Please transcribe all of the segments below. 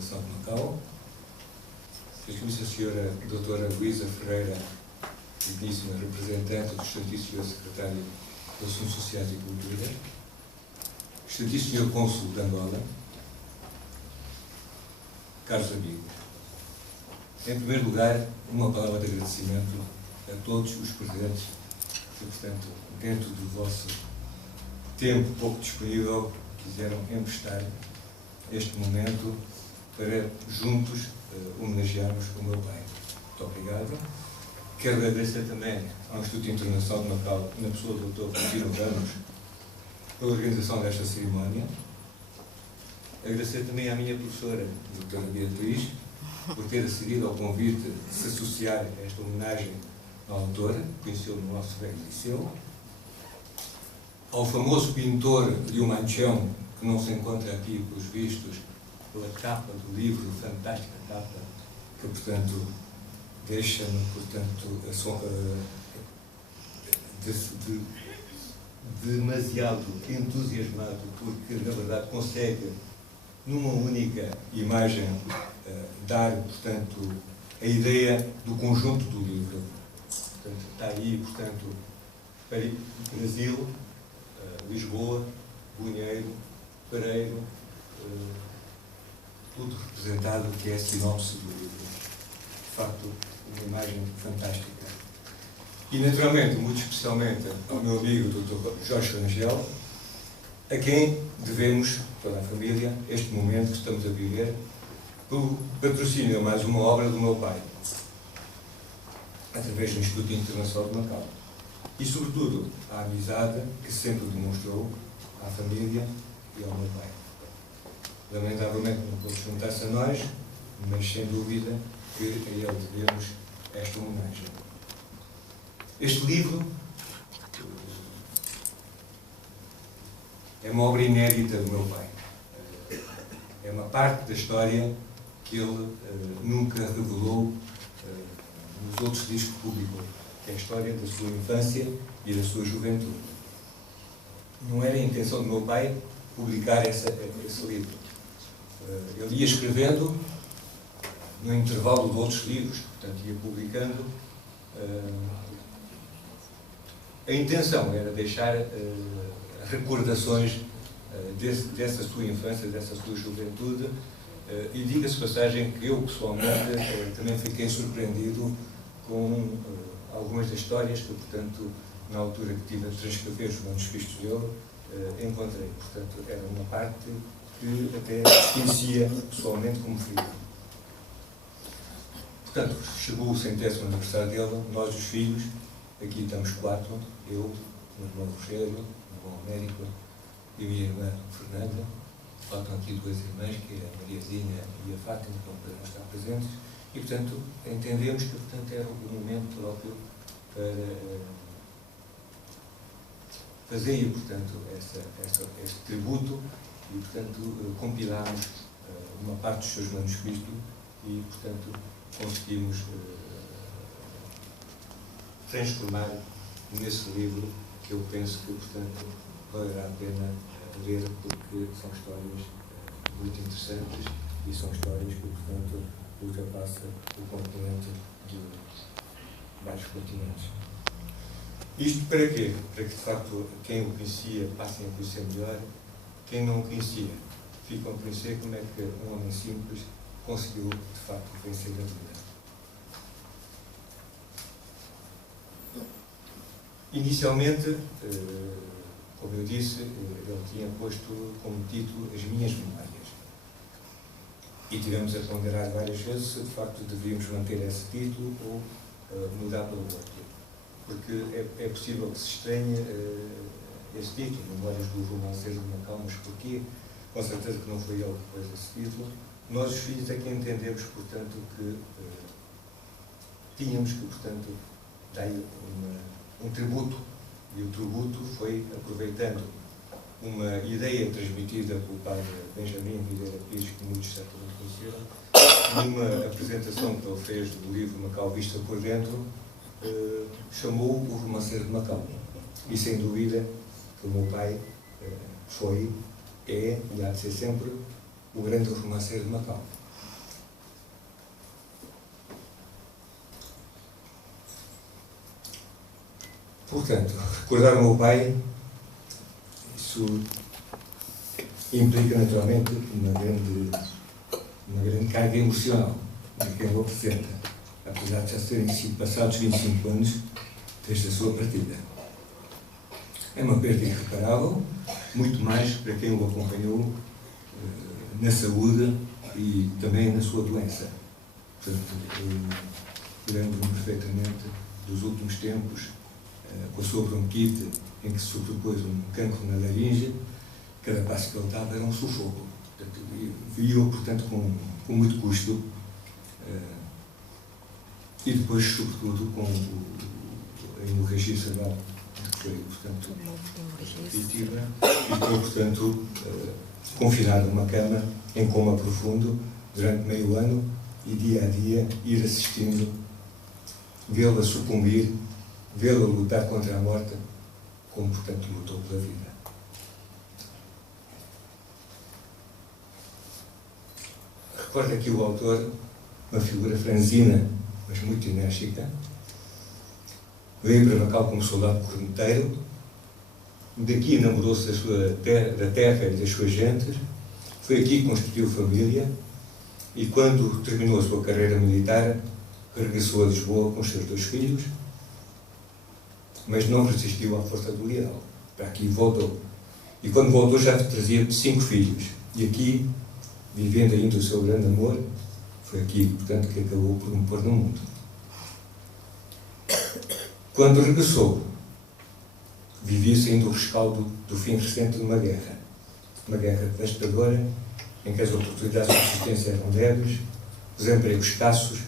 Internacional de Macau, a Senhora Doutora Luísa Ferreira, digníssima representante do Excelentíssimo Senhor Secretário de Assuntos Sociais e Cultura, Excelentíssimo Senhor Cônsul de Angola, caros amigos, em primeiro lugar, uma palavra de agradecimento a todos os presentes que, portanto, dentro do vosso tempo pouco disponível, quiseram emprestar este momento para juntos homenagearmos o meu pai. Muito obrigado. Quero agradecer também ao Instituto Internacional de Macau, na pessoa do Dr. Coutinho Ramos, pela organização desta cerimónia. Agradecer também à minha professora, a doutora Beatriz, por ter acedido ao convite de se associar a esta homenagem à autora, que conheceu no nosso velho liceu. Ao famoso pintor Liu Manchão, que não se encontra aqui, pelos vistos, pela capa do livro, fantástica capa, que, portanto, deixa-me, portanto, demasiado entusiasmado, porque, na verdade, consegue, numa única imagem, dar, portanto, a ideia do conjunto do livro. Portanto, está aí, portanto, Brasil, Lisboa, Bunheiro, Pereiro, tudo representado, que é a sinopse do livro. De facto, uma imagem fantástica. E, naturalmente, muito especialmente ao meu amigo Dr. Jorge Rangel, a quem devemos, toda a família, este momento que estamos a viver, pelo patrocínio de mais uma obra do meu pai, através do Instituto Internacional de Macau. E, sobretudo, a amizade que sempre demonstrou à família e ao meu pai. Lamentavelmente não pôde juntar-se a nós, mas sem dúvida que a ele devemos esta homenagem. Este livro é uma obra inédita do meu pai. É uma parte da história que ele nunca revelou nos outros discos que publicou, que é a história da sua infância e da sua juventude. Não era a intenção do meu pai publicar esse livro. Ele ia escrevendo no intervalo de outros livros, portanto ia publicando. A intenção era deixar recordações dessa sua infância, dessa sua juventude, e diga-se passagem que eu pessoalmente também fiquei surpreendido com algumas das histórias que, portanto, na altura que tive a transcrever os manuscritos dele, encontrei. Portanto, era uma parte que até desconhecia pessoalmente como filho. Portanto, chegou o 100º aniversário dele, nós os filhos, aqui estamos 4, eu, o meu irmão Rogério, o meu irmão Américo e a minha irmã Fernanda. Faltam aqui 2 irmãs, que é a Mariazinha e a Fátima, que não poderão estar presentes, e, portanto, entendemos que, portanto, era o momento próprio para fazer, portanto, este tributo e, portanto, compilámos uma parte dos seus manuscritos e, portanto, conseguimos transformar nesse livro que eu penso que, portanto, valerá a pena ler, porque são histórias muito interessantes e são histórias que, portanto, ultrapassam o continente de vários continentes. Isto para quê? Para que, de facto, quem o conhecia passem a conhecer melhor, quem não o conhecia ficam a conhecer como é que um homem simples conseguiu, de facto, vencer a vida. Inicialmente, como eu disse, ele tinha posto como título As Minhas Memórias. E tivemos a ponderar várias vezes se, de facto, devíamos manter esse título ou mudar para o outro. Porque é possível que se estranhe esse título, Memórias do Romanceiro de Macau, mas porquê? Com certeza que não foi ele que pôs esse título. Nós, os filhos, é que entendemos, portanto, que tínhamos que, portanto, dar um tributo. E o tributo foi aproveitando uma ideia transmitida pelo padre Benjamin Videira Pires, que muitos certamente conheceram, numa apresentação que ele fez do livro Macau Vista por Dentro, chamou o Romanceiro de Macau. E, sem dúvida, que o meu pai foi, é e há de ser sempre o grande romanceiro de Macau. Portanto, recordar o meu pai, isso implica naturalmente uma grande carga emocional de quem o apresenta, apesar de já terem sido passados 25 anos desde a sua partida. É uma perda irreparável, muito mais para quem o acompanhou na saúde e também na sua doença. Portanto, lembro-me perfeitamente dos últimos tempos, com a sua bronquite, em que se sobrepôs um cancro na laringe. Cada passo que ele dava era um sufoco. Via-o, portanto, com muito custo, e depois, sobretudo, com a hemorragia cerebral, que foi, portanto, definitiva, ficou, portanto, confinado numa cama, em coma profundo, durante meio ano, e dia a dia ir assistindo, vê-la sucumbir, vê-la lutar contra a morte, como, portanto, lutou pela vida. Recorda aqui o autor, uma figura franzina, mas muito enérgica. Veio para Macau como soldado corneteiro, daqui enamorou-se da terra e das suas gentes, foi aqui que construiu família, e quando terminou a sua carreira militar, regressou a Lisboa com os seus 2 filhos, mas não resistiu à força do ideal. Para aqui voltou. E quando voltou já trazia 5 filhos. E aqui, vivendo ainda o seu grande amor, foi aqui, portanto, que acabou por me pôr no mundo. Quando regressou, vivia-se ainda o rescaldo do fim recente de uma guerra devastadora, em que as oportunidades de subsistência eram débeis, os empregos escassos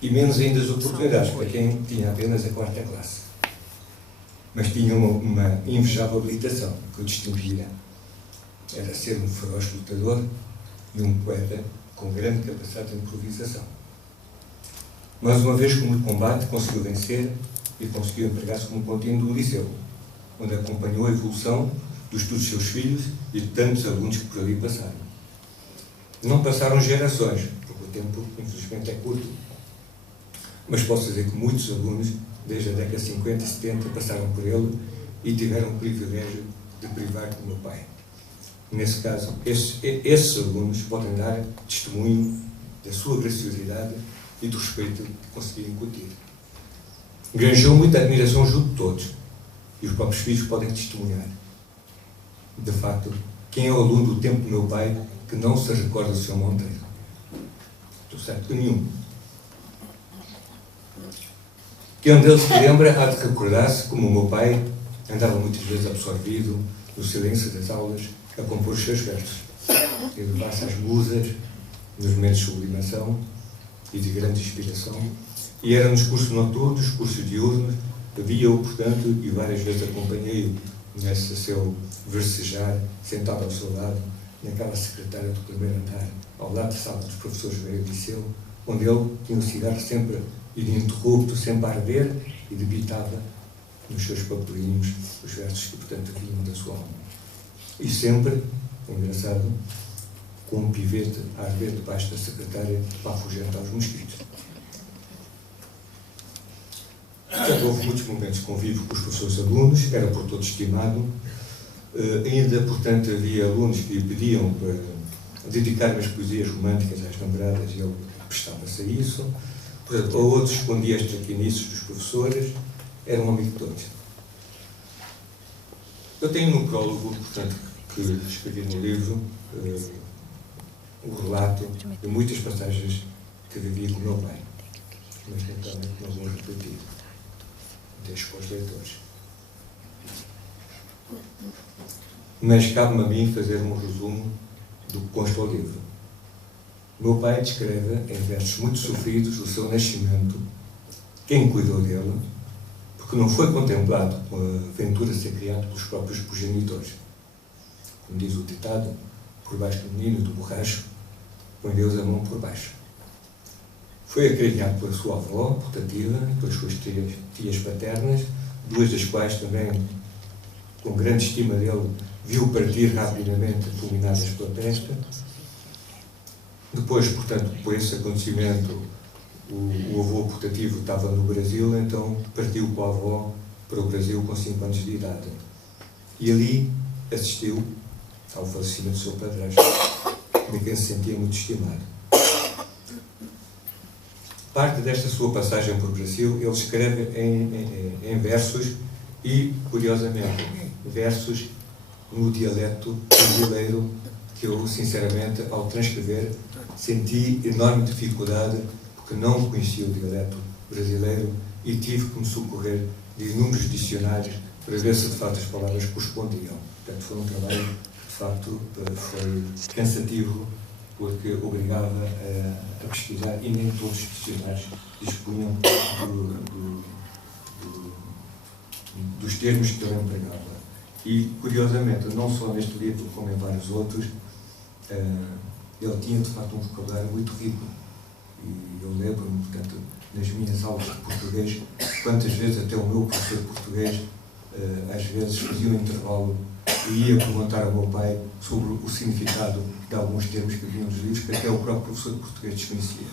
e menos ainda as oportunidades para quem tinha apenas a 4ª classe. Mas tinha uma invejável habilitação que o distinguia. Era ser um feroz lutador e um poeta com grande capacidade de improvisação. Mais uma vez, como combate, conseguiu vencer e conseguiu empregar-se como contínuo do liceu, onde acompanhou a evolução dos estudos dos seus filhos e de tantos alunos que por ali passaram. Não passaram gerações, porque o tempo, infelizmente, é curto, mas posso dizer que muitos alunos, desde a década de 50 e 70, passaram por ele e tiveram o privilégio de privar do meu pai. Nesse caso, esses alunos podem dar testemunho da sua graciosidade e do respeito que conseguiu incutir. Granjeou muita admiração junto de todos, e os próprios filhos podem testemunhar. De facto, quem é o aluno do tempo do meu pai que não se recorda do seu Monteiro? Estou certo que nenhum. Quem dele se lembra há de recordar-se como o meu pai andava muitas vezes absorvido no silêncio das aulas a compor os seus versos, e levar-se às musas, nos momentos de sublimação e de grande inspiração, e era nos cursos noturnos, cursos diurnos, via-o, portanto, e várias vezes acompanhei-o nesse seu versejar, sentado ao seu lado, naquela secretária do primeiro andar, ao lado da sala dos professores do liceu, onde ele tinha o cigarro sempre ininterrupto, sempre a arder, e debitava nos seus papelinhos os versos que, portanto, vinham da sua alma. E sempre, engraçado, com um pivete a arder debaixo da secretária para afugentar os mosquitos. Portanto, houve muitos momentos de convívio com os professores alunos, era por todos estimado. Ainda, portanto, havia alunos que lhe pediam para dedicar umas poesias românticas às namoradas e ele prestava-se a isso. Portanto, a outros escondia estes traquinícios dos professores, era um amigo de todos. Eu tenho no prólogo, portanto, que escrevi no livro, o relato de muitas passagens que vivi com o meu pai, mas então não vou repetir. Deixo para os leitores. Mas cabe-me a mim fazer um resumo do que consta ao livro. O meu pai descreve, em versos muito sofridos, o seu nascimento, quem cuidou dele, porque não foi contemplado com a aventura de ser criado pelos próprios progenitores. Como diz o ditado, por baixo do menino do borracho, põe Deus a mão por baixo. Foi acarinhado pela sua avó, putativa, pelas suas tias paternas, 2 das quais também, com grande estima dele, viu partir rapidamente fulminadas pela peste. Depois, portanto, por esse acontecimento, o avô putativo estava no Brasil, então partiu com a avó para o Brasil com 5 anos de idade. E ali assistiu ao falecimento do seu padrasto, de quem se sentia muito estimado. Parte desta sua passagem por Brasil ele escreve em versos e, curiosamente, versos no dialeto brasileiro, que eu, sinceramente, ao transcrever, senti enorme dificuldade, porque não conhecia o dialeto brasileiro e tive que me socorrer de inúmeros dicionários para ver se, de facto, as palavras correspondiam. Portanto, foi um trabalho que, de facto, foi cansativo, porque obrigava a pesquisar e nem todos os dicionários dispunham dos termos que ele empregava. E, curiosamente, não só neste livro, como em vários outros, ele tinha, de facto, um vocabulário muito rico. E eu lembro-me, portanto, nas minhas aulas de português, quantas vezes até o meu professor de português, às vezes, fazia um intervalo e ia perguntar ao meu pai sobre o significado de alguns termos que vinham dos livros, que até o próprio professor de português desconhecia.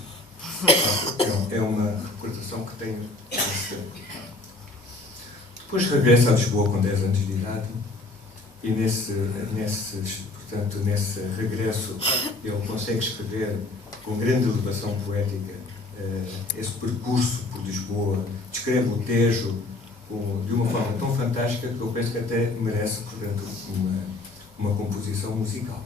É uma recordação que tenho desse tempo. Depois regressa a Lisboa com 10 anos de idade e nesse regresso ele consegue escrever com grande elevação poética esse percurso por Lisboa, descreve o Tejo de uma forma tão fantástica que eu penso que até merece, portanto, uma composição musical.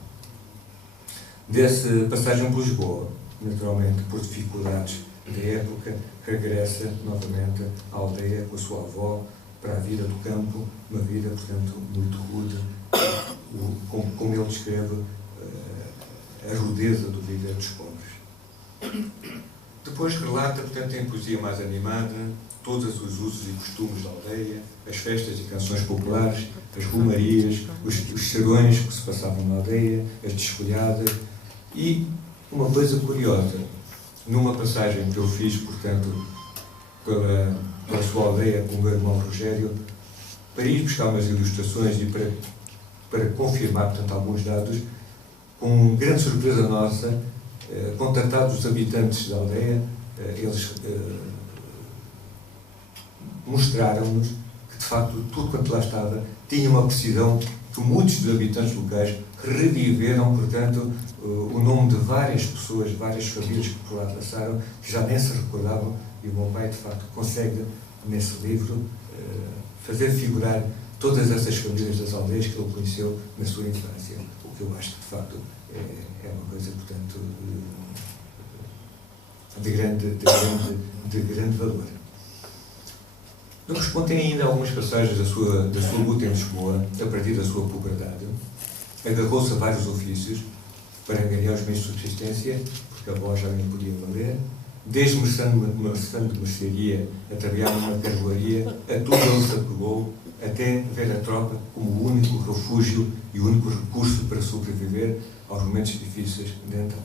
Dessa passagem por Lisboa, naturalmente por dificuldades da época, regressa novamente à aldeia com a sua avó, para a vida do campo, uma vida, portanto, muito rude, como ele descreve a rudeza do viver dos pobres. Depois relata, portanto, em poesia mais animada, todos os usos e costumes da aldeia, as festas e canções populares, as romarias, os serões que se passavam na aldeia, as desfolhadas, e uma coisa curiosa, numa passagem que eu fiz, portanto, pela sua aldeia com o meu irmão Rogério, para ir buscar umas ilustrações e para confirmar, portanto, alguns dados, com grande surpresa nossa, contactados os habitantes da aldeia, eles mostraram-nos que, de facto, tudo quanto lá estava tinha uma precisão que muitos dos habitantes locais reviveram, portanto, o nome de várias pessoas, várias famílias que por lá passaram, que já nem se recordavam, e o meu pai, de facto, consegue, nesse livro, fazer figurar todas essas famílias das aldeias que ele conheceu na sua infância, o que eu acho que, de facto, é uma coisa, portanto, de grande valor. Depois contém ainda algumas passagens da sua luta em Lisboa, a partir da sua puberdade. Agarrou-se a vários ofícios para ganhar os meios de subsistência, porque a avó já nem podia valer, desde merceando de mercearia a trabalhar numa carvoaria, a tudo ele se apegou, até ver a tropa como o único refúgio e o único recurso para sobreviver aos momentos difíceis de então.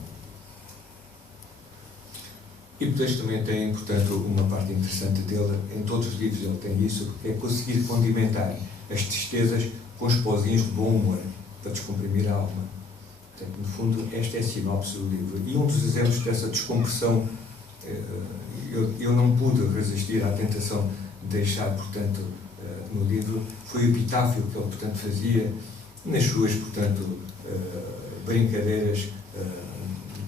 E depois também tem, portanto, uma parte interessante dele, em todos os livros ele tem isso, é conseguir condimentar as tristezas com os pozinhos de bom humor, para descomprimir a alma. Portanto, no fundo, esta é a sinopse do livro. E um dos exemplos dessa descompressão, eu não pude resistir à tentação de deixar, portanto, no livro, foi o epitáfio que ele, portanto, fazia nas suas, portanto, brincadeiras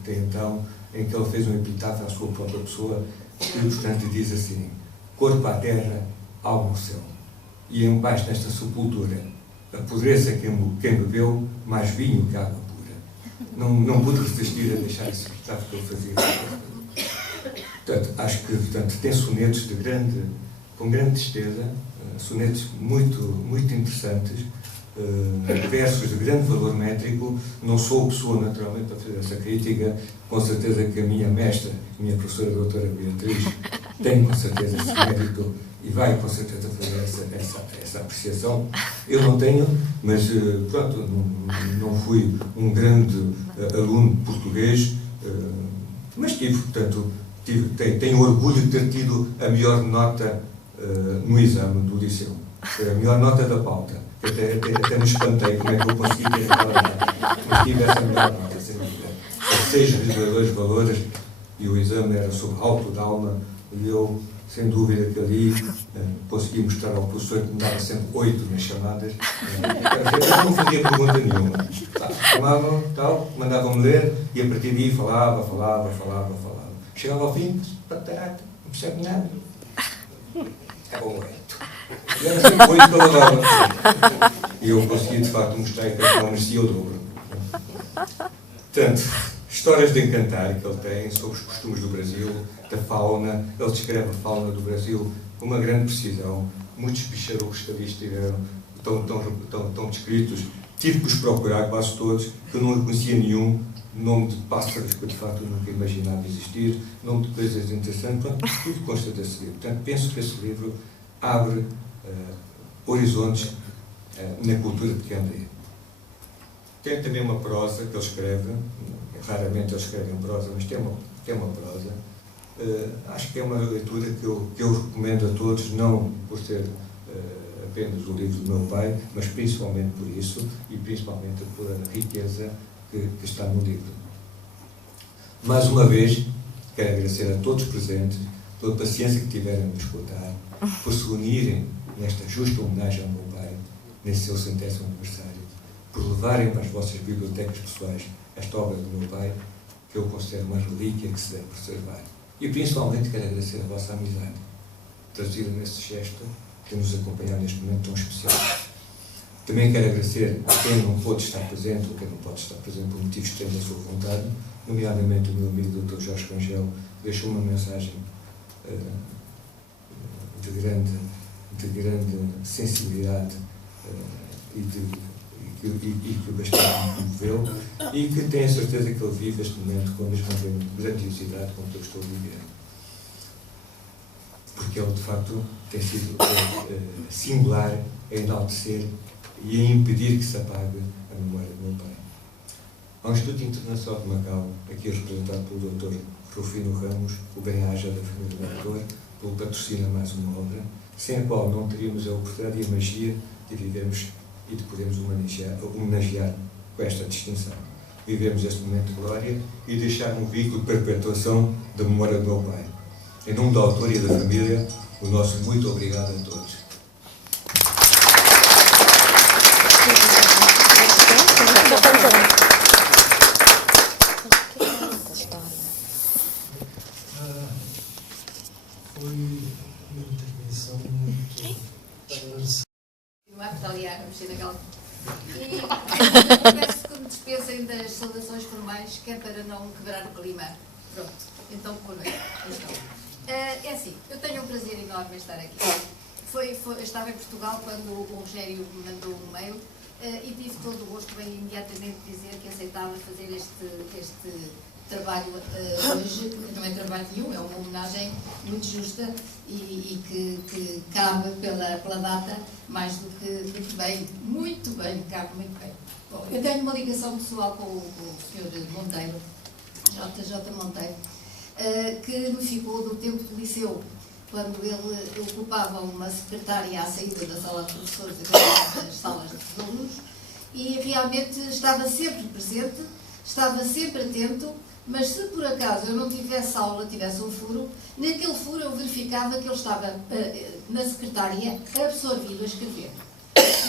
de então, em que ele fez um epitáfio à sua própria pessoa, que, portanto, diz assim: corpo à terra, alma ao céu, e em paz nesta sepultura, apodreça quem bebeu mais vinho que água pura. Não pude resistir a deixar esse epitáfio que ele fazia. Portanto, acho que, portanto, tem sonetos com grande tristeza, sonetos muito interessantes, versos de grande valor métrico. Não sou pessoa, naturalmente, para fazer essa crítica. Com certeza que a minha mestra, a minha professora, a doutora Beatriz, tem com certeza esse mérito e vai com certeza fazer essa apreciação. Eu não tenho, mas pronto, não fui um grande aluno de português, mas tive, portanto, tenho orgulho de ter tido a melhor nota no exame do liceu. Foi a melhor nota da pauta. Até me espantei como é que eu consegui ter aquela nota. Mas tive essa melhor nota, sem dúvida. 6,2 valores, e o exame era sobre alto da alma, e eu, sem dúvida, que ali consegui mostrar ao professor que me dava sempre 8 nas chamadas. Eu não fazia pergunta nenhuma. Chamavam, tal, mandavam-me ler, e a partir daí falava. Chegava ao fim, patata, não percebe nada. Acabou o 8. E era sempre 8 que eu dava. E eu consegui, de facto, mostrar que a merecia o dobro. Portanto, histórias de encantar que ele tem sobre os costumes do Brasil, da fauna. Ele descreve a fauna do Brasil com uma grande precisão. Muitos picharocos que ali estiveram estão descritos. Tive que os procurar, quase todos, que eu não reconhecia nenhum. Nome de pássaros que eu, de facto, nunca imaginava existir. Nome de coisas interessantes. Portanto, tudo consta desse livro. Portanto, penso que esse livro abre horizontes na cultura de quem lê. Tem também uma prosa que ele escreve, raramente ele escreve em prosa, mas tem uma prosa. Acho que é uma leitura que eu recomendo a todos, não por ser apenas o livro do meu pai, mas principalmente por isso e principalmente por a riqueza que está no livro. Mais uma vez, quero agradecer a todos os presentes pela paciência que tiveram de me escutar, por se unirem nesta justa homenagem ao meu pai, nesse seu 100º aniversário, por levarem para as vossas bibliotecas pessoais esta obra do meu pai, que eu considero uma relíquia que se deve preservar. E principalmente quero agradecer a vossa amizade, trazida nesse gesto que nos acompanha neste momento tão especial. Também quero agradecer a quem não pôde estar presente, ou quem não pode estar presente por motivos extremos da sua vontade, nomeadamente o meu amigo Dr. Jorge Rangel, que deixou uma mensagem de grande sensibilidade e que o bastante comoveu, e que tenho a certeza que ele vive este momento com a mesma grandiosidade com que eu estou a viver. Porque ele, de facto, tem sido singular a enaltecer e a impedir que se apague a memória do meu pai. Ao Instituto Internacional de Macau, aqui representado pelo Dr. Rufino Ramos, o bem-aja da família do autor, pelo patrocínio mais uma obra, sem a qual não teríamos a oportunidade e a magia de vivermos e de podermos homenagear com esta distinção. Vivemos este momento de glória e deixar um vínculo de perpetuação da memória do meu pai. Em nome do autor e da família, o nosso muito obrigado a todos. Foi uma intervenção muito Não é para ali a mexer naquela. E peço que me dispensem das saudações formais, que é para não quebrar o clima. Pronto, então boa noite. É assim, eu tenho um prazer enorme em estar aqui. Eu estava em Portugal quando o Rogério me mandou um mail e tive todo o gosto em imediatamente dizer que aceitava fazer este trabalho hoje, porque não é trabalho nenhum, é uma homenagem muito justa e que cabe pela data mais do que bem, muito bem, cabe muito bem. Bom, eu tenho uma ligação pessoal com o Sr. Monteiro, JJ Monteiro, que me ficou do tempo do liceu, quando ele ocupava uma secretária à saída da sala de professores e das salas de alunos, e realmente estava sempre presente, estava sempre atento, mas se por acaso eu não tivesse aula, tivesse um furo, naquele furo eu verificava que ele estava na secretária absorvido a escrever.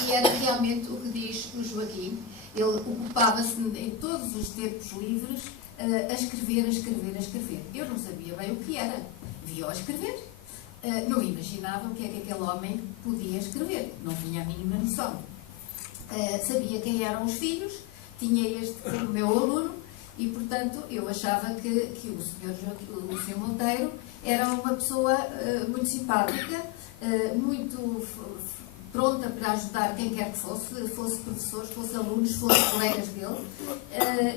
E era realmente o que diz o Joaquim, ele ocupava-se em todos os tempos livres a escrever. Eu não sabia bem o que era, via-o escrever. Não imaginava o que é que aquele homem podia escrever, não tinha a mínima noção. Sabia quem eram os filhos, tinha este como meu aluno, e, portanto, eu achava que o Sr. Monteiro era uma pessoa muito simpática, muito pronta para ajudar quem quer que fosse professores, fosse alunos, fosse colegas dele,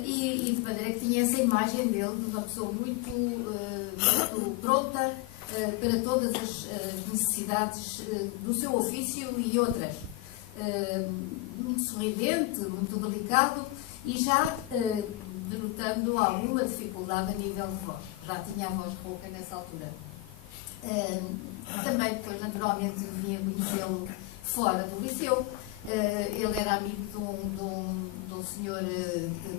e de maneira que tinha essa imagem dele de uma pessoa muito pronta para todas as necessidades do seu ofício e outras. Muito sorridente, muito delicado e já denotando alguma dificuldade a nível de voz. Já tinha a voz rouca nessa altura. Também depois, naturalmente, vinha conhecê-lo fora do liceu. Ele era amigo de um um senhor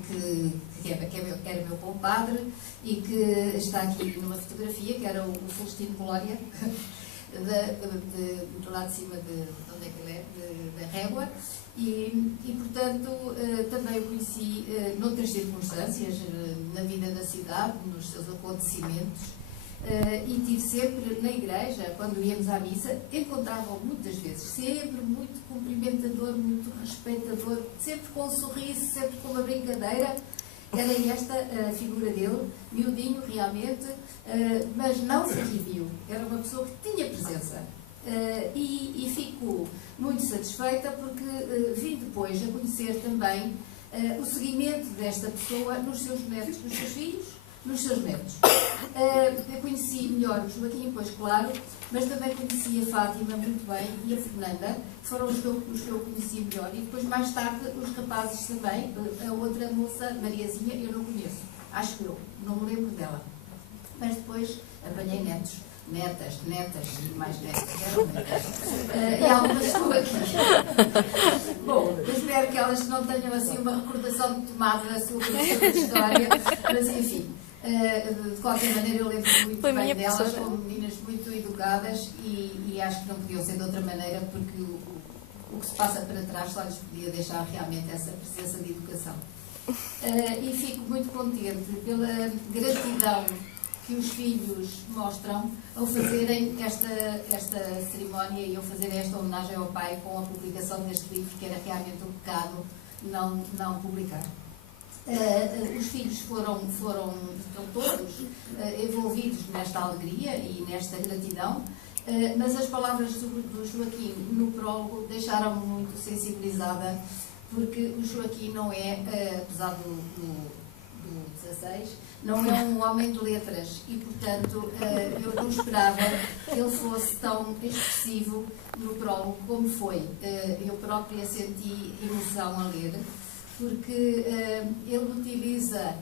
que era meu compadre e que está aqui numa fotografia, que era o Celestino Glória, do lado de cima de onde é que ele é, da Régua, e portanto também o conheci noutras circunstâncias, na vida da cidade, nos seus acontecimentos. E tive sempre na igreja, quando íamos à missa, encontrava-o muitas vezes, sempre muito cumprimentador, muito respeitador, sempre com um sorriso, sempre com uma brincadeira. Era esta a figura dele, miudinho realmente, mas não sarrafio. Era uma pessoa que tinha presença. E fico muito satisfeita porque vim depois a conhecer também o seguimento desta pessoa nos seus netos, nos seus filhos, nos seus netos. Eu conheci melhor o Joaquim, pois claro, mas também conheci a Fátima muito bem e a Fernanda, que foram os que eu conheci melhor. E depois, mais tarde, os rapazes também. A outra moça, Mariazinha, eu não conheço, acho eu, não me lembro dela. Mas depois apanhei netos, netas e mais netas. E algumas estão aqui. Bom, eu espero que elas não tenham assim uma recordação muito tomada da sua história, mas enfim. De qualquer maneira, eu lembro muito bem delas, como meninas muito educadas e acho que não podiam ser de outra maneira, porque o que se passa para trás só lhes podia deixar realmente essa presença de educação. E fico muito contente pela gratidão que os filhos mostram ao fazerem esta cerimónia e ao fazerem esta homenagem ao pai com a publicação deste livro, que era realmente um pecado não publicar. Os filhos estão todos envolvidos nesta alegria e nesta gratidão, mas as palavras do Joaquim no prólogo deixaram-me muito sensibilizada, porque o Joaquim não é, apesar do 16, não é um homem de letras e, portanto, eu não esperava que ele fosse tão expressivo no prólogo como foi. Eu própria senti emoção a ler, porque ele utiliza,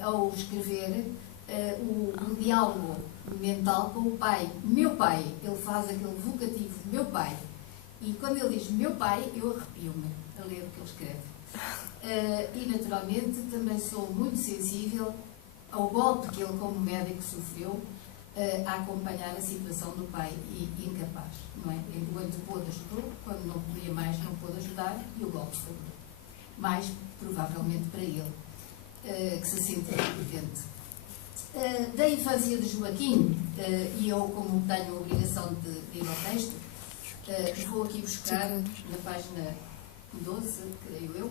ao escrever, um diálogo mental com o pai. Meu pai, ele faz aquele vocativo, meu pai. E quando ele diz meu pai, eu arrepio-me a ler o que ele escreve. E, naturalmente, também sou muito sensível ao golpe que ele, como médico, sofreu a acompanhar a situação do pai incapaz. Não é? Enquanto pôde ajudou, quando não podia mais, não pôde ajudar, e o golpe foi mais provavelmente para ele, que se sentia impotente. Da infância de Joaquim, e eu, como tenho a obrigação de ir ao texto, vou aqui buscar na página 12, creio eu,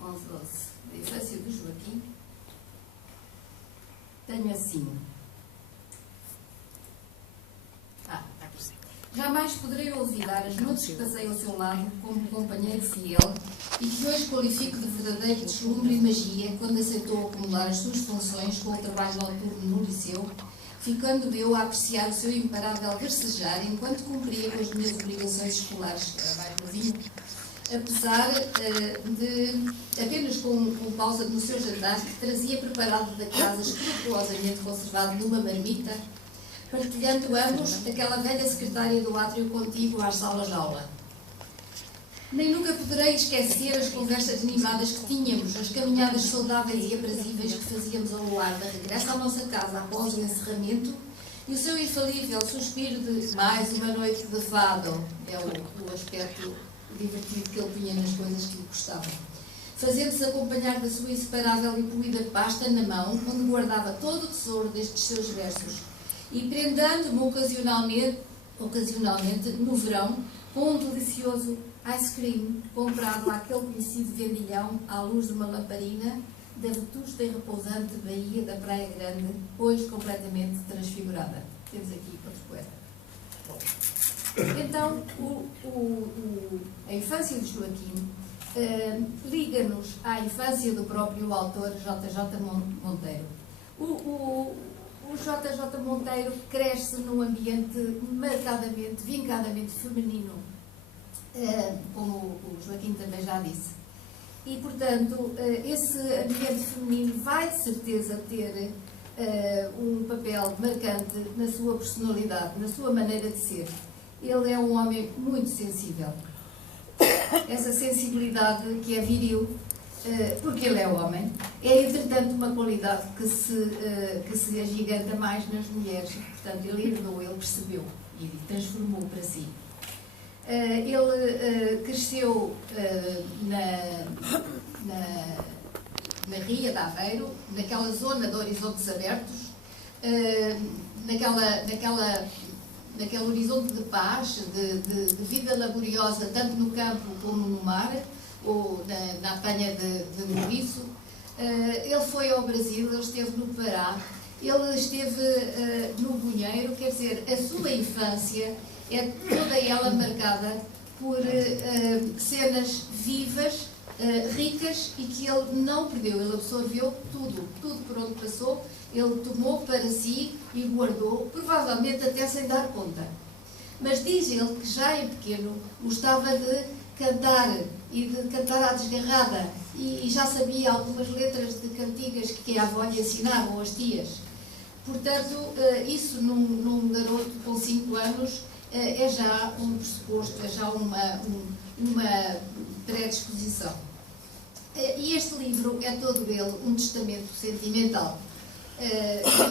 11, 12, da infância de Joaquim, tenho assim. Jamais poderei olvidar as noites que passei ao seu lado como companheiro fiel e que hoje qualifico de verdadeiro deslumbre e magia quando aceitou acumular as suas funções com o trabalho noturno no liceu, ficando eu a apreciar o seu imparável gracejar enquanto cumpria com as minhas obrigações escolares, que era mais novinho, apesar de apenas com pausa no seu jantar que trazia preparado da casa escrupulosamente conservado numa marmita, partilhando ambos aquela velha secretária do átrio contíguo às salas de aula. Nem nunca poderei esquecer as conversas animadas que tínhamos, as caminhadas saudáveis e aprazíveis que fazíamos ao luar da regresso à nossa casa após o encerramento e o seu infalível suspiro de mais uma noite de fado, é o aspecto divertido que ele punha nas coisas que lhe gostavam. Fazendo-se acompanhar da sua inseparável e polida pasta na mão, onde guardava todo o tesouro destes seus versos, e prendando-me ocasionalmente, no verão, com um delicioso ice cream comprado àquele conhecido vendilhão à luz de uma lamparina da vetusta e repousante baía da Praia Grande, hoje completamente transfigurada. Temos aqui outro poeta. Então, a infância de Joaquim liga-nos à infância do próprio autor J.J. Monteiro. O J.J. Monteiro cresce num ambiente marcadamente, vincadamente feminino, como o Joaquim também já disse. E, portanto, esse ambiente feminino vai, de certeza, ter um papel marcante na sua personalidade, na sua maneira de ser. Ele é um homem muito sensível. essa sensibilidade que é viril, porque ele é homem, é entretanto uma qualidade que se agiganta mais nas mulheres, portanto ele herdou, ele percebeu e transformou para si. Ele cresceu na Ria de Aveiro, naquela zona de horizontes abertos, naquele horizonte de paz, de vida laboriosa, tanto no campo como no mar, ou na apanha de Muriço. Ele foi ao Brasil, ele esteve no Pará, ele esteve no Bunheiro, quer dizer, a sua infância é toda ela marcada por cenas vivas, ricas, e que ele não perdeu, ele absorveu tudo por onde passou, ele tomou para si e guardou, provavelmente até sem dar conta. Mas diz ele que já em pequeno gostava de cantar, e de cantar à desgarrada, e já sabia algumas letras de cantigas que a avó lhe ensinava, ou as tias. Portanto, isso num garoto com 5 anos é já um pressuposto, é já uma predisposição. E este livro é todo ele um testamento sentimental.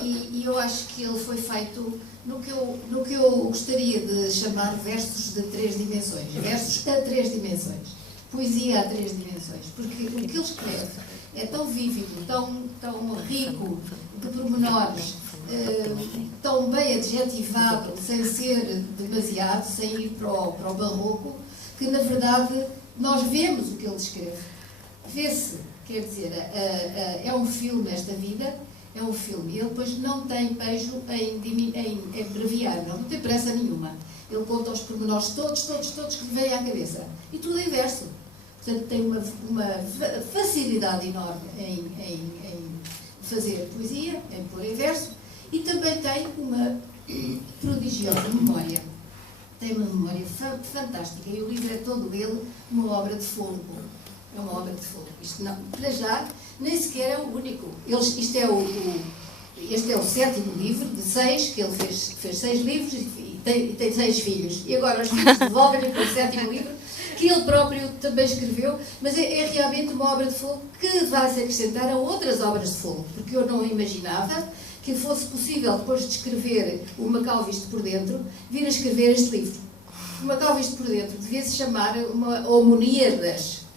E eu acho que ele foi feito no que eu gostaria de chamar versos de 3 dimensões. Versos a 3 dimensões. Poesia a 3 dimensões. Porque o que ele escreve é tão vívido, tão rico de pormenores, tão bem adjetivado, sem ser demasiado, sem ir para o barroco, que na verdade nós vemos o que ele descreve. Vê-se, quer dizer, é um filme esta vida, é um filme. Ele depois não tem pejo em abreviar, não tem pressa nenhuma. Ele conta os pormenores todos que lhe vêm à cabeça. E tudo em verso. Portanto, tem uma facilidade enorme em fazer poesia, em pôr em verso, e também tem uma prodigiosa memória. Tem uma memória fantástica, e o livro é todo ele uma obra de fogo. É uma obra de fogo. Isto não, para já, nem sequer é o único. Este é o 7º livro de 6, que ele fez 6 livros e tem 6 filhos. E agora os filhos devolvem-lhe para o 7º livro, que ele próprio também escreveu, mas é realmente uma obra de fogo que vai se acrescentar a outras obras de fogo, porque eu não imaginava que fosse possível, depois de escrever o Macau Visto por Dentro, vir a escrever este livro. O Macau Visto por Dentro devia-se chamar uma Homoníadas,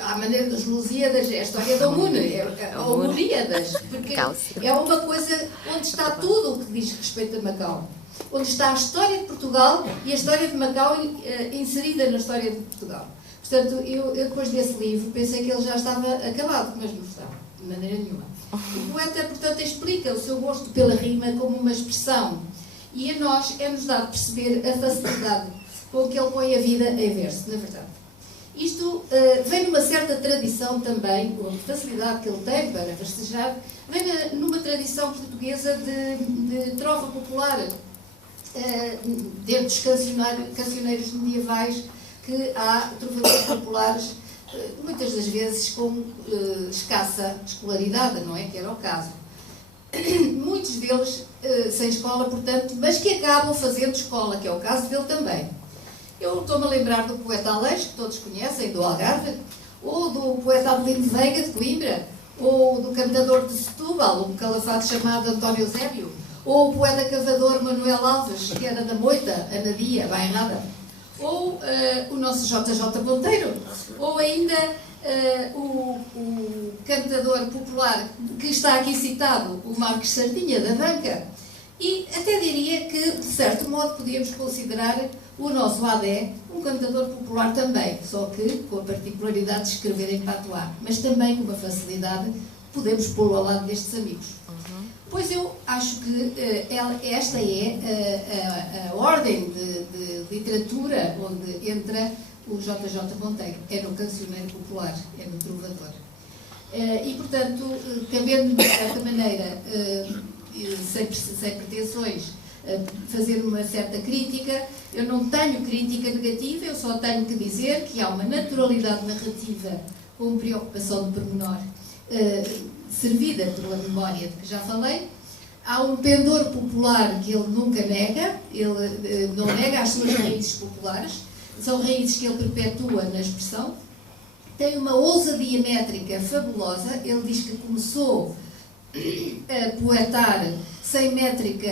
à maneira dos Lusíadas, é a história da Homune, é Homoníadas, porque é uma coisa onde está tudo o que diz respeito a Macau. Onde está a história de Portugal e a história de Macau inserida na história de Portugal. Portanto, eu depois desse livro pensei que ele já estava acabado, mas não está, de maneira nenhuma. O poeta, portanto, explica o seu gosto pela rima como uma expressão, e a nós é-nos dado perceber a facilidade com que ele põe a vida em verso, na verdade. Isto vem numa certa tradição também, com a facilidade que ele tem para festejar, vem numa tradição portuguesa de trova popular, dentro dos cancioneiros medievais, que há trovadores populares, muitas das vezes com escassa escolaridade, não é? Que era o caso. Muitos deles sem escola, portanto, mas que acabam fazendo escola, que é o caso dele também. Eu estou-me a lembrar do poeta Aleixo, que todos conhecem, do Algarve, ou do poeta Adelino de Veiga, de Coimbra, ou do cantador de Setúbal, um calafate chamado António Eusébio, ou o poeta cavador Manuel Alves, que era da Moita, Anadia, Bairrada, ou o nosso JJ Monteiro, ou ainda o cantador popular que está aqui citado, o Marques Sardinha, da Banca. E até diria que, de certo modo, podíamos considerar o nosso Adé um cantador popular também, só que com a particularidade de escrever em patuá, mas também com uma facilidade, podemos pô-lo ao lado destes amigos. Pois eu acho que esta é a ordem de literatura onde entra o JJ Monteiro, é no cancioneiro popular, é no trovador. E, portanto, cabendo de certa maneira, sem pretensões, fazer uma certa crítica, eu não tenho crítica negativa, eu só tenho que dizer que há uma naturalidade narrativa com preocupação de pormenor, servida pela memória de que já falei. Há um pendor popular que ele nunca nega, ele não nega as suas raízes populares, são raízes que ele perpetua na expressão. Tem uma ousadia métrica fabulosa. Ele diz que começou a poetar sem métrica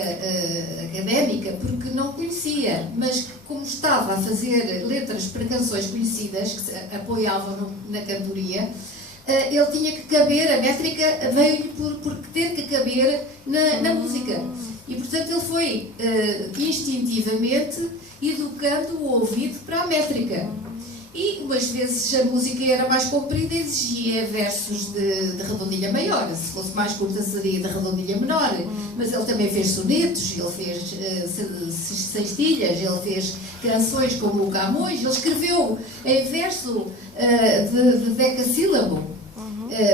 académica porque não conhecia, mas que, como estava a fazer letras para canções conhecidas que se apoiavam na cantoria, ele tinha que caber, a métrica veio-lhe por ter que caber na música. E, portanto, ele foi instintivamente educando o ouvido para a métrica. E, umas vezes, a música era mais comprida e exigia versos de redondilha maior. Se fosse mais curta, seria de redondilha menor. Mas ele também fez sonetos, ele fez sextilhas, ele fez canções como o Camões. Ele escreveu em verso de decassílabo.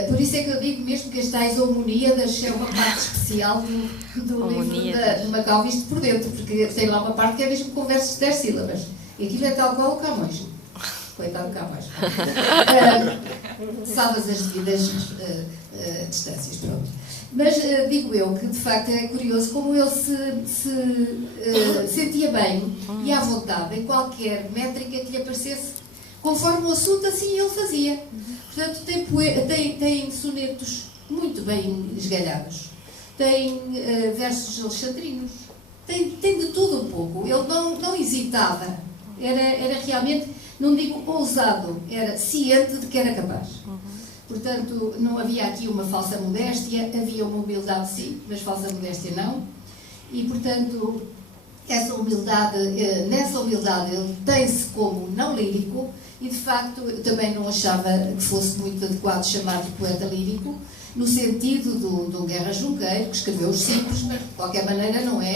Por isso é que eu digo mesmo que esta isomoníadas é uma parte especial do livro de Macau visto por dentro, porque tem lá uma parte que é mesmo com versos de 10 sílabas. E aquilo é tal qual o Camões. Coitado do Camões. Salvas as devidas distâncias, pronto. Mas digo eu que de facto é curioso como ele se sentia bem e à vontade em qualquer métrica que lhe aparecesse, conforme o assunto, assim ele fazia. Portanto, tem sonetos muito bem esgalhados, tem versos alexandrinos, tem de tudo um pouco. Ele não hesitava, era realmente, não digo ousado, era ciente de que era capaz. Portanto, não havia aqui uma falsa modéstia, havia uma humildade sim, mas falsa modéstia não. E, portanto, nessa humildade ele tem-se como não lírico. E, de facto, eu também não achava que fosse muito adequado chamar de poeta lírico, no sentido do Guerra Junqueiro, que escreveu os simples, mas, de qualquer maneira, não é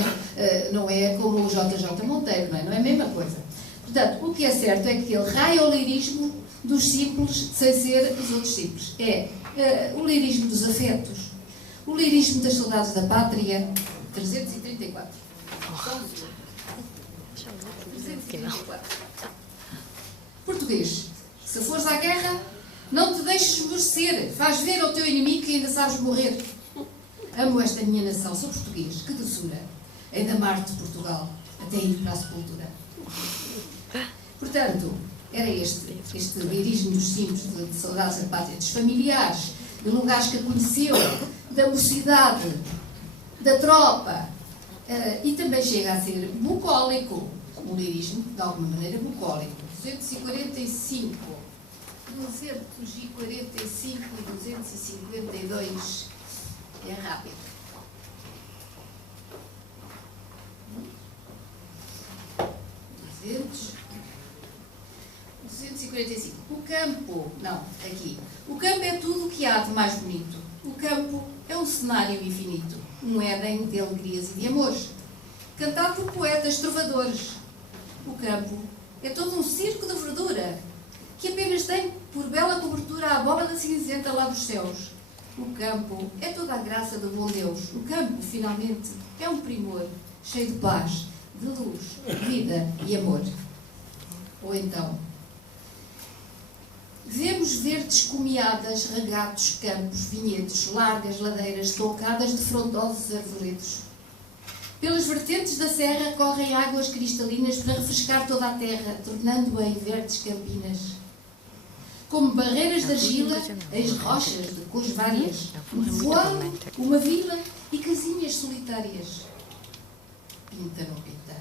como o JJ Monteiro, não é a mesma coisa. Portanto, o que é certo é que ele raia o lirismo dos simples, sem ser os outros simples. É o lirismo dos afetos, o lirismo das saudades da pátria, 334. 334. Português, se fores à guerra, não te deixes esmorecer, faz ver ao teu inimigo que ainda sabes morrer. Amo esta minha nação, sou português, que doçura. Hei de amar-te, Portugal, até ir para a sepultura. Portanto, era este lirismo dos simples, de saudades da pátria, dos familiares, de lugares que conheceu, da mocidade, da tropa, e também chega a ser bucólico, o lirismo, de alguma maneira, bucólico. 245 e 252 é rápido. 245. O campo, não, aqui. O campo é tudo o que há de mais bonito. O campo é um cenário infinito, um Éden de alegrias e de amores, cantado por poetas trovadores. O campo é todo um circo de verdura, que apenas tem por bela cobertura a abóbada cinzenta lá dos céus. O campo é toda a graça do bom Deus. O campo, finalmente, é um primor, cheio de paz, de luz, vida e amor. Ou então, vemos verdes comiadas, regatos, campos, vinhedos, largas ladeiras toucadas de frondosos arvoredos. Pelas vertentes da serra correm águas cristalinas para refrescar toda a terra, tornando-a em verdes campinas. Como barreiras de argila, eis rochas de cores várias, um voado, uma vila e casinhas solitárias. Pinta, não pinta.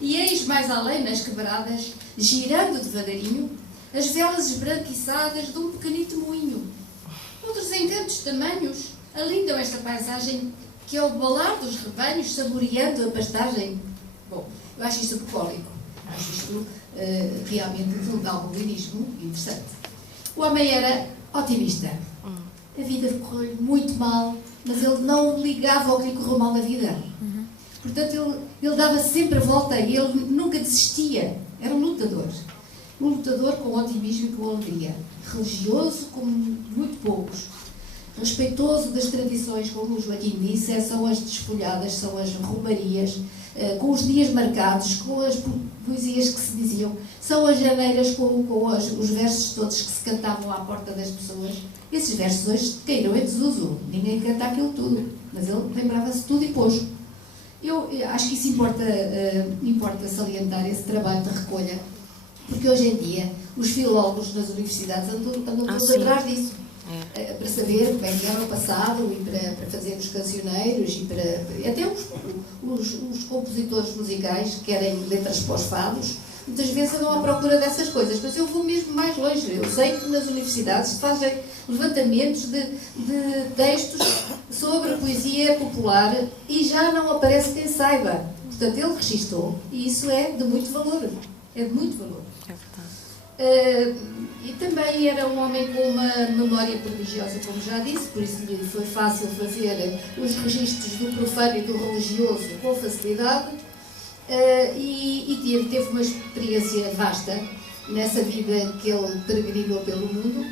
E eis mais além, nas quebradas, girando devagarinho, as velas esbranquiçadas de um pequenito moinho. Outros encantos tamanhos alindam esta paisagem, que é o balar dos rebanhos saboreando a pastagem. Bom, eu acho isto bucólico. Acho isto realmente de algum lirismo interessante. O homem era otimista. A vida correu-lhe muito mal, mas ele não ligava ao que lhe correu mal na vida. Portanto, ele dava sempre a volta e ele nunca desistia. Era um lutador. Um lutador com otimismo e com alegria. Religioso como muito poucos. Respeitoso das tradições, como o Joaquim disse, são as desfolhadas, são as romarias, com os dias marcados, com as poesias que se diziam, são as janeiras com os versos todos que se cantavam à porta das pessoas. Esses versos hoje caíram em desuso, ninguém canta aquilo tudo, mas ele lembrava-se tudo e pôs. Eu acho que isso importa salientar, esse trabalho de recolha, porque hoje em dia os filólogos nas universidades andam todos atrás disso, para saber como é que era o passado e para fazer os cancioneiros e para até os compositores musicais que querem letras para os fados, muitas vezes andam à procura dessas coisas, mas eu vou mesmo mais longe. Eu sei que nas universidades se fazem levantamentos de textos sobre poesia popular e já não aparece quem saiba. Portanto, ele registou e isso é de muito valor. É de muito valor. E também era um homem com uma memória prodigiosa, como já disse, por isso lhe foi fácil fazer os registros do profano e do religioso com facilidade. E teve uma experiência vasta nessa vida que ele peregrinou pelo mundo,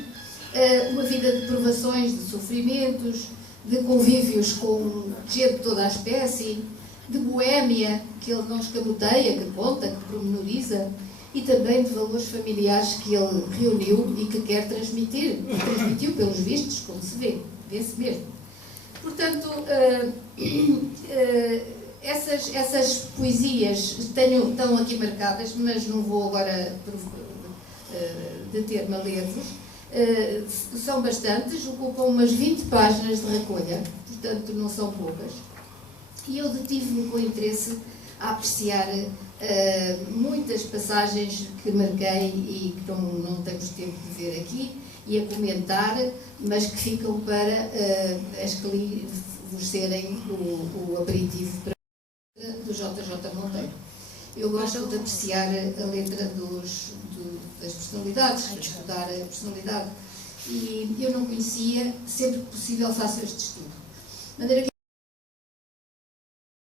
uma vida de provações, de sofrimentos, de convívios com gente de toda a espécie, de boémia, que ele não escamoteia, que conta, que pormenoriza, e também de valores familiares que ele reuniu e que quer transmitir, e transmitiu pelos vistos, como se vê-se mesmo. Portanto, essas poesias estão aqui marcadas, mas não vou agora deter-me a ler-vos. São bastantes, ocupam umas 20 páginas de recolha, portanto não são poucas. E eu detive-me com interesse a apreciar muitas passagens que marquei e que não temos tempo de ver aqui, e a comentar, mas que ficam para as que li vos serem o aperitivo para do JJ Monteiro. Eu gosto de apreciar a letra das personalidades, de estudar a personalidade, e eu não conhecia, sempre que possível faço este estudo. De maneira que